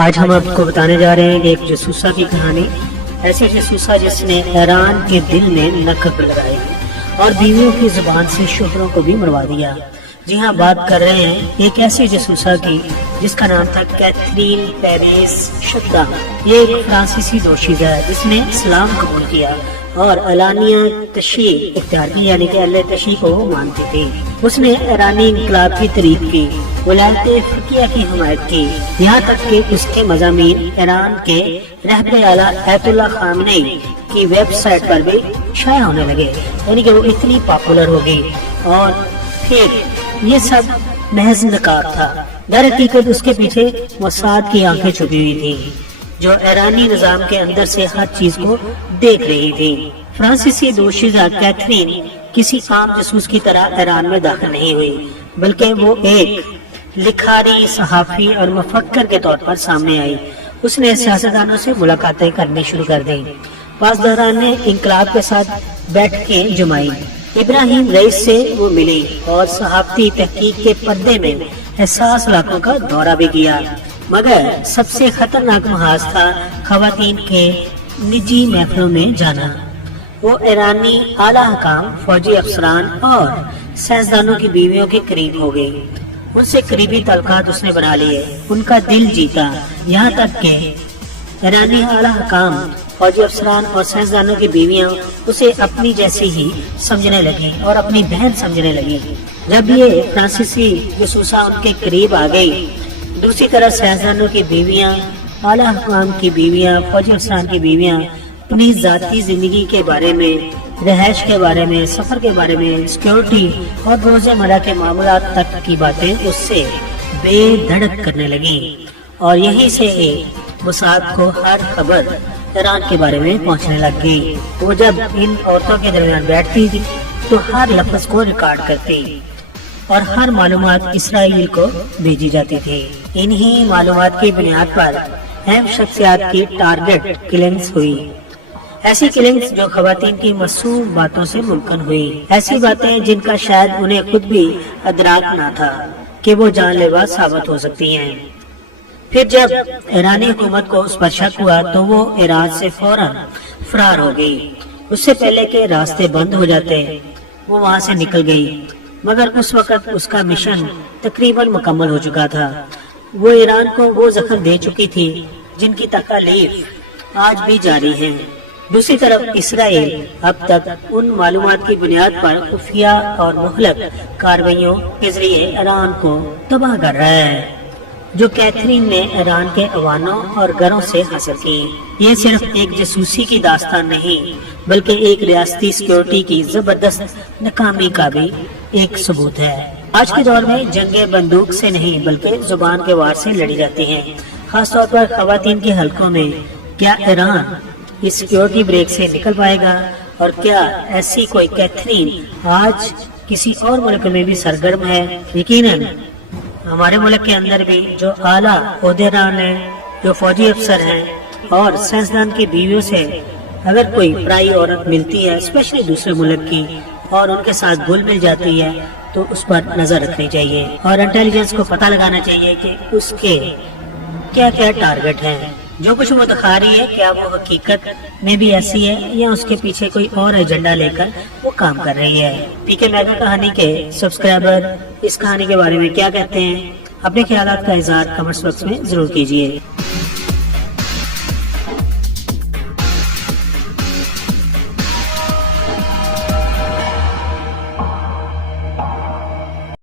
آج ہم آپ کو بتانے جا رہے ہیں ایک جاسوسہ کی کہانی، ایسے جاسوسہ جس نے ایران کے دل میں نقب لگائی اور بیویوں کی زبان سے شوہروں کو بھی مروا دیا۔ جی ہاں، بات کر رہے ہیں ایک ایسی جاسوسہ کی جس کا نام تھا کیتھرین پیریس شدہ۔ یہ ایک فرانسیسی دوشیزہ ہے جس نے اسلام قبول کیا اور اعلانیہ تشیع اختیار کی، یعنی کہ اللہ تشیع کو وہ مانتی تھی۔ اس نے ایرانی انقلاب کی تحریک کی، ولایت فقیہ کی حمایت کی، یہاں تک کہ اس کے مضامین ایران کے رہبر اعلیٰ آیت اللہ خامنئی کی ویب سائٹ پر بھی شائع ہونے لگے، یعنی کہ وہ اتنی پاپولر ہو گئی۔ اور پھر یہ سب محض نقاب تھا، در حقیقت اس کے پیچھے موساد کی آنکھیں چھپی ہوئی تھی جو ایرانی نظام کے اندر سے ہر چیز کو دیکھ رہی تھی۔ فرانسیسی دوشیزہ کیتھرین کسی عام جاسوس کی طرح ایران میں داخل نہیں ہوئی، بلکہ وہ ایک لکھاری، صحافی اور مفکر کے طور پر سامنے آئی۔ اس نے سیاستدانوں سے ملاقاتیں کرنی شروع کر دیں، پاسداران نے انقلاب کے ساتھ بیٹھ کے جمائی، ابراہیم رئیس سے وہ ملی اور صحافتی تحقیق کے پردے میں حساس علاقوں کا دورہ بھی کیا۔ مگر سب سے خطرناک محاذ تھا خواتین کے نجی محفلوں میں جانا۔ وہ ایرانی اعلیٰ حکام، فوجی افسران اور سائنسدانوں کی بیویوں کے قریب ہو گئی، ان سے قریبی تعلقات اس نے بنا لیے، ان کا دل جیتا، یہاں تک کہ ایرانی اعلیٰ حکام، فوجی افسران اور سائنسدانوں کی بیویاں اسے اپنی جیسی ہی سمجھنے لگیں اور اپنی بہن سمجھنے لگیں۔ جب یہ فرانسیسی جاسوسہ ان کے قریب آ گئی، دوسری طرف سائنسدانوں کی بیویاں، اعلیٰ حکام کی بیویاں، فوجی افسران کی بیویاں اپنی ذاتی زندگی کے بارے میں، رہائش کے بارے میں، سفر کے بارے میں، سیکیورٹی اور روزمرہ کے معاملات تک کی باتیں اس سے بے دھڑک کرنے لگیں، اور یہیں سے موساد کو ہر خبر ایران کے بارے میں پہنچنے لگ گئی۔ وہ جب ان عورتوں کے درمیان بیٹھتی تھی تو ہر لفظ کو ریکارڈ کرتی اور ہر معلومات اسرائیل کو بھیجی جاتی تھی۔ انہی معلومات کی بنیاد پر اہم شخصیات کی ٹارگٹ کلنگز ہوئی، ایسی کلنگز جو خواتین کی معصوم باتوں سے ممکن ہوئی، ایسی باتیں جن کا شاید انہیں خود بھی ادراک نہ تھا کہ وہ جان لیوا ثابت ہو سکتی ہیں۔ پھر جب ایرانی حکومت کو اس پر شک ہوا تو وہ ایران سے فوراً فرار ہو گئی۔ اس سے پہلے کہ راستے بند ہو جاتے وہ وہاں سے نکل گئی، مگر اس وقت اس کا مشن تقریباً مکمل ہو چکا تھا۔ وہ ایران کو وہ زخم دے چکی تھی جن کی تکالیف آج بھی جاری ہیں۔ دوسری طرف اسرائیل اب تک ان معلومات کی بنیاد پر خفیہ اور مہلک کارروائیوں کے ذریعے ایران کو تباہ کر رہا ہے جو کیتھرین نے ایران کے ایوانوں اور گھروں سے حاصل کی۔ یہ صرف ایک جاسوسی کی داستان نہیں، بلکہ ایک ریاستی سیکیورٹی کی زبردست ناکامی کا بھی ایک ثبوت ہے۔ آج کے دور میں جنگیں بندوق سے نہیں بلکہ زبان کے وار سے لڑی جاتی ہیں، خاص طور پر خواتین کے حلقوں میں۔ کیا ایران اس سیکیورٹی بریک سے نکل پائے گا، اور کیا ایسی کوئی کیتھرین آج کسی اور ملک میں بھی سرگرم ہے؟ یقیناً ہمارے ملک کے اندر بھی جو اعلیٰ عہدیدار ہیں، جو فوجی افسر ہیں اور سائنسدان کی بیویوں سے اگر کوئی پرائی عورت ملتی ہے، اسپیشلی دوسرے ملک کی، اور ان کے ساتھ گل مل جاتی ہے تو اس پر نظر رکھنی چاہیے اور انٹیلیجنس کو پتہ لگانا چاہیے کہ اس کے کیا کیا ٹارگٹ ہیں۔ جو کچھ وہ دکھا رہی ہے کیا وہ حقیقت میں بھی ایسی ہے یا اس کے پیچھے کوئی اور ایجنڈا لے کر وہ کام کر رہی ہے۔ پی کے میگا کہانی کے سبسکرائبر اس کہانی کے بارے میں کیا کہتے ہیں؟ اپنے خیالات کا اظہار کمنٹس باکس میں ضرور کیجیے۔